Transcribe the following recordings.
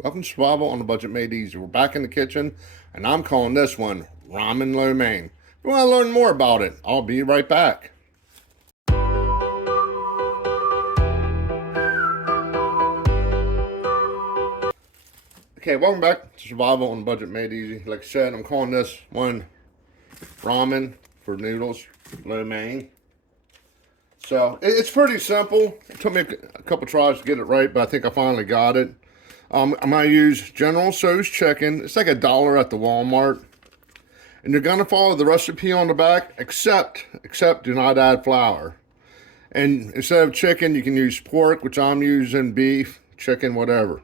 Welcome to Survival on a Budget Made Easy. We're back in the kitchen, and I'm calling this one Ramen Lo Mein. If you want to learn more about it, I'll be right back. Okay, welcome back to Survival on a Budget Made Easy. Like I said, I'm calling this one ramen for noodles, lo mein. So it's pretty simple. It took me a couple tries to get it right, but I think I finally got it. I'm going to use General Tso's chicken. It's like $1 at the Walmart. And you're going to follow the recipe on the back, except do not add flour. And instead of chicken, you can use pork, which I'm using, beef, chicken, whatever.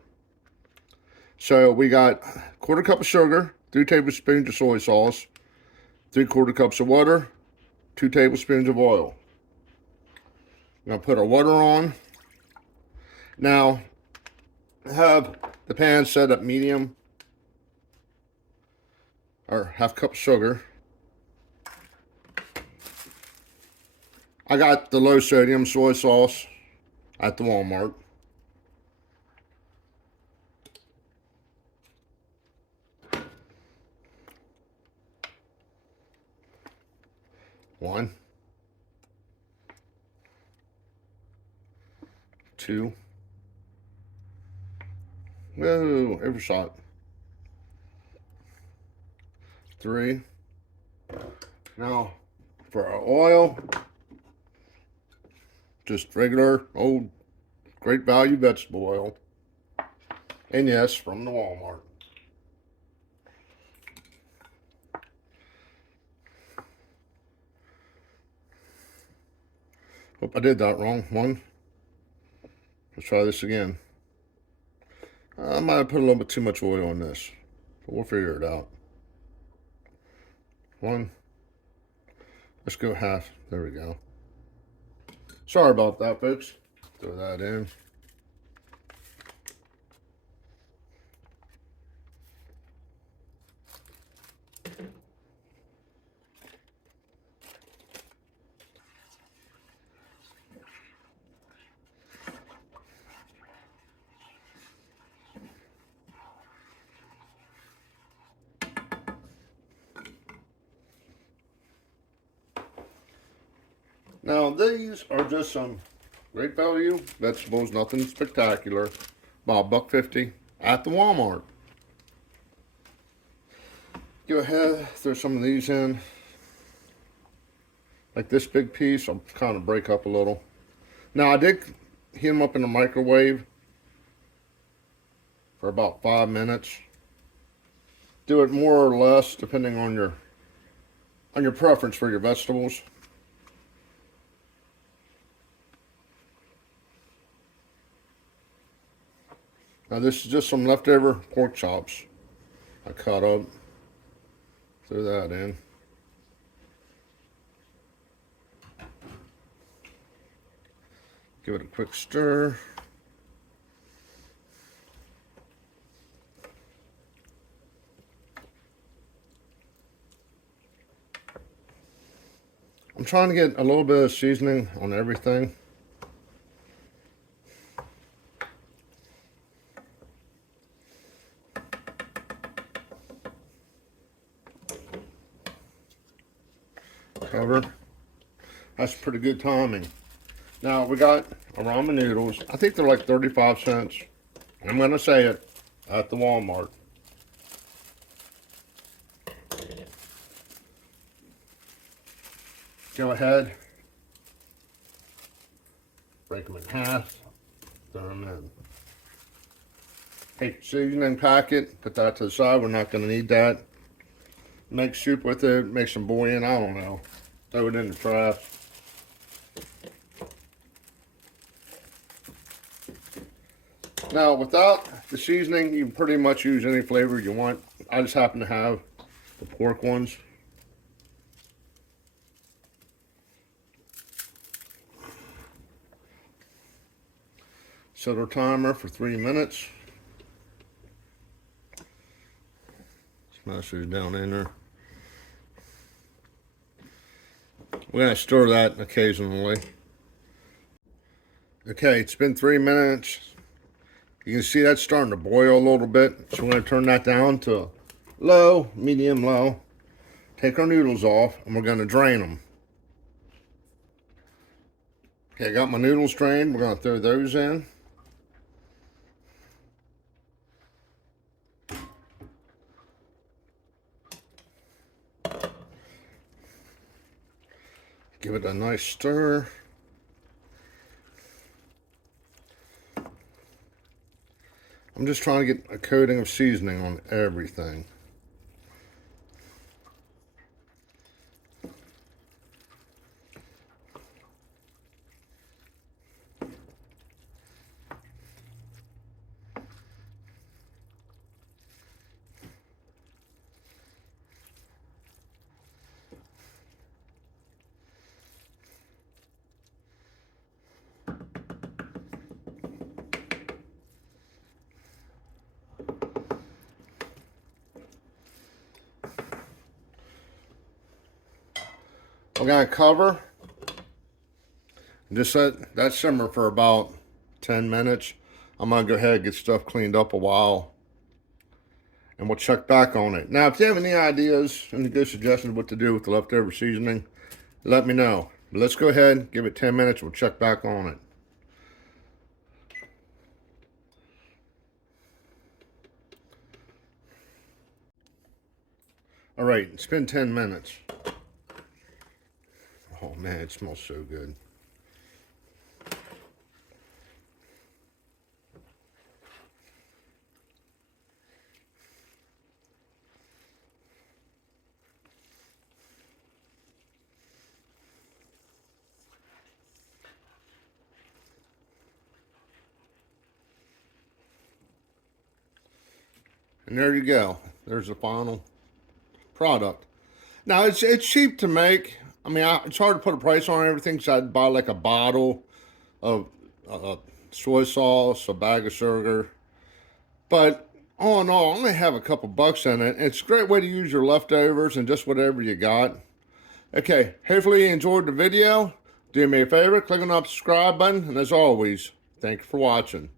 So we got a quarter cup of sugar, 3 tablespoons of soy sauce, 3/4 cups of water, 2 tablespoons of oil. I'm going to put our water on. Now, have the pan set at medium, or half cup of sugar. I got the low sodium soy sauce at the Walmart. One, two. Whoa, overshot. 3. Now, for our oil, just regular old great value vegetable oil. And yes, from the Walmart. Hope I did that wrong. 1. Let's try this again. I might have put a little bit too much oil on this, but we'll figure it out. 1. Let's go half. There we go. Sorry about that, folks. Throw that in. Now these are just some great value vegetables, nothing spectacular. About $1.50 at the Walmart. Go ahead, throw some of these in. Like this big piece, I'll kind of break up a little. Now I did heat them up in the microwave for about 5 minutes. Do it more or less depending on your preference for your vegetables. Now this is just some leftover pork chops I cut up. Throw that in. Give it a quick stir. I'm trying to get a little bit of seasoning on everything. Cover. That's pretty good timing. Now we got our ramen noodles. I think they're like 35 cents. I'm gonna say it, at the Walmart. Go ahead, break them in half, throw them in. Take your seasoning packet, put that to the side. We're not gonna need that. Make soup with it, make some bouillon, I don't know. Throw it in the trash. Now, without the seasoning, you can pretty much use any flavor you want. I just happen to have the pork ones. Set our timer for 3 minutes. Smash it down in there. We're going to stir that occasionally. Okay, it's been 3 minutes. You can see that's starting to boil a little bit. So we're going to turn that down to low, medium low. Take our noodles off and we're going to drain them. Okay, I got my noodles drained. We're going to throw those in. Give it a nice stir. I'm just trying to get a coating of seasoning on everything. We're going to cover. Just let that simmer for about 10 minutes. I'm going to go ahead and get stuff cleaned up a while. And we'll check back on it. Now, if you have any ideas, any good suggestions what to do with the leftover seasoning, let me know. But let's go ahead, give it 10 minutes, we'll check back on it. All right, it's been 10 minutes. Oh man, it smells so good. And there you go. There's the final product. Now, it's cheap to make. I mean, it's hard to put a price on everything, so I'd buy like a bottle of soy sauce, a bag of sugar. But all in all, only have a couple bucks in it. It's a great way to use your leftovers and just whatever you got. Okay, hopefully you enjoyed the video. Do me a favor, click on that subscribe button. And as always, thank you for watching.